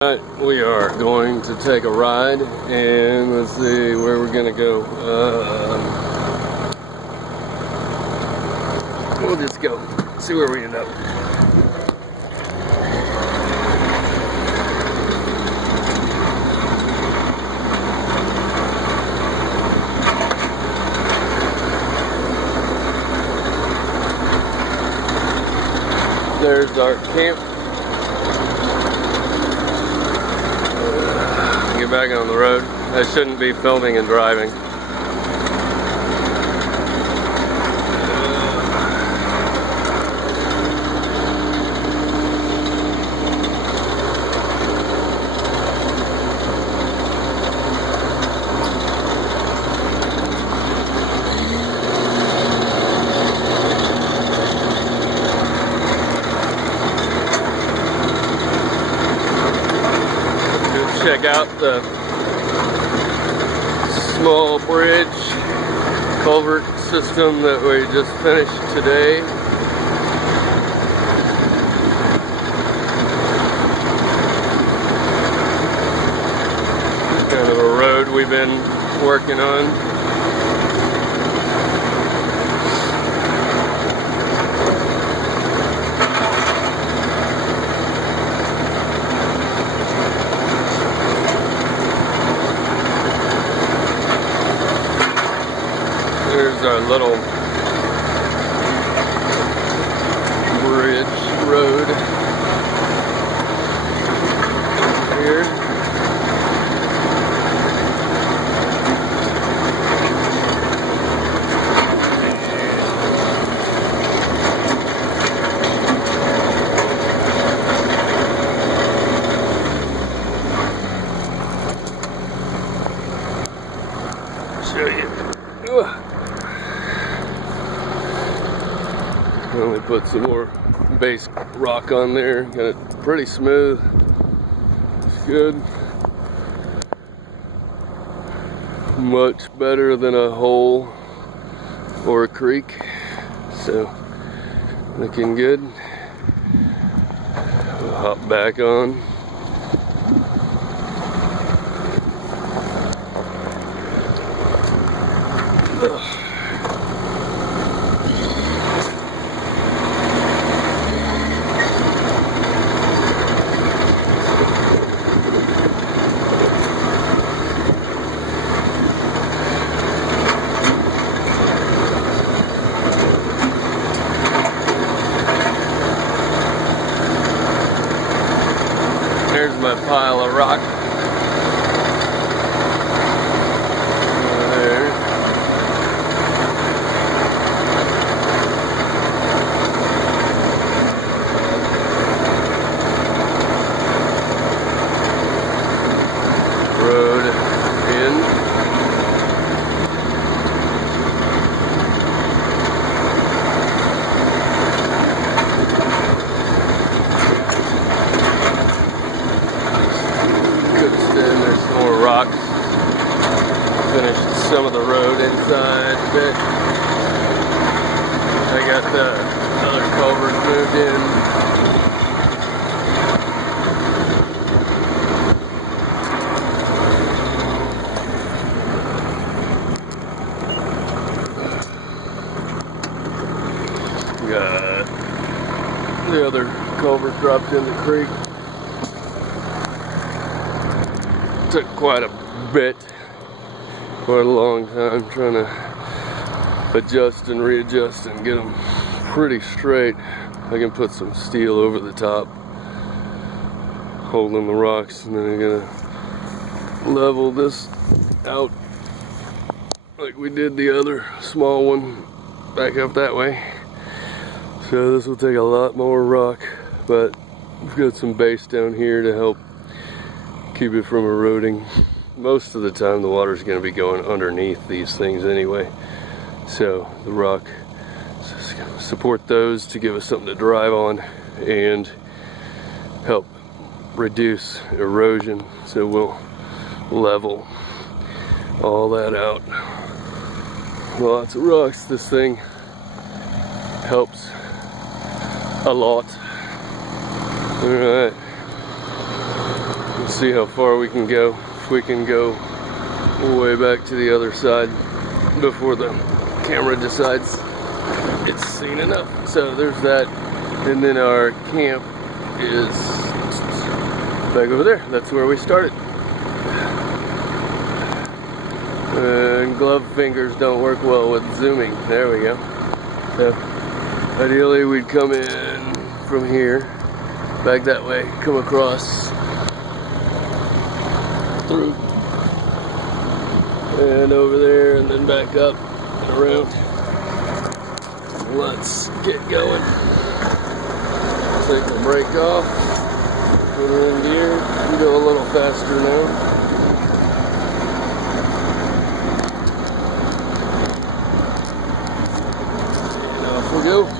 Alright, we are going to take a ride and let's see where we're gonna go. We'll just go see where we end up. There's our camp. Get back on the road. I shouldn't be filming and driving. Check out the small bridge culvert system that we just finished today. It's kind of a road we've been working on. There's our little bridge road here. Show you. Only put some more base rock on there. Got it pretty smooth. It's good. Much better than a hole or a creek. So, looking good. We'll hop back on. Here's my pile of rock. There. Road in. There's some more rocks. Finished some of the road inside a bit. I got the other culvert moved in. Got the other culvert dropped in the creek. Took quite a long time trying to adjust and readjust and get them pretty straight. I can put some steel over the top holding the rocks, and then I'm gonna level this out like we did the other small one back up that way. So this will take a lot more rock, but we've got some base down here to help keep it from eroding. Most of the time the water's going to be going underneath these things anyway, so the rock support those to give us something to drive on and help reduce erosion. So we'll level all that out. Lots of rocks. This thing helps a lot. All right. see how far we can go. If we can go way back to the other side before the camera decides it's seen enough. So there's that, and then our camp is back over there. That's where we started. And glove fingers don't work well with zooming. There we go. So ideally we'd come in from here, back that way, come across through and over there, and then back up and around. Let's get going. Take the brake off, put her in gear, go a little faster now. And off we go.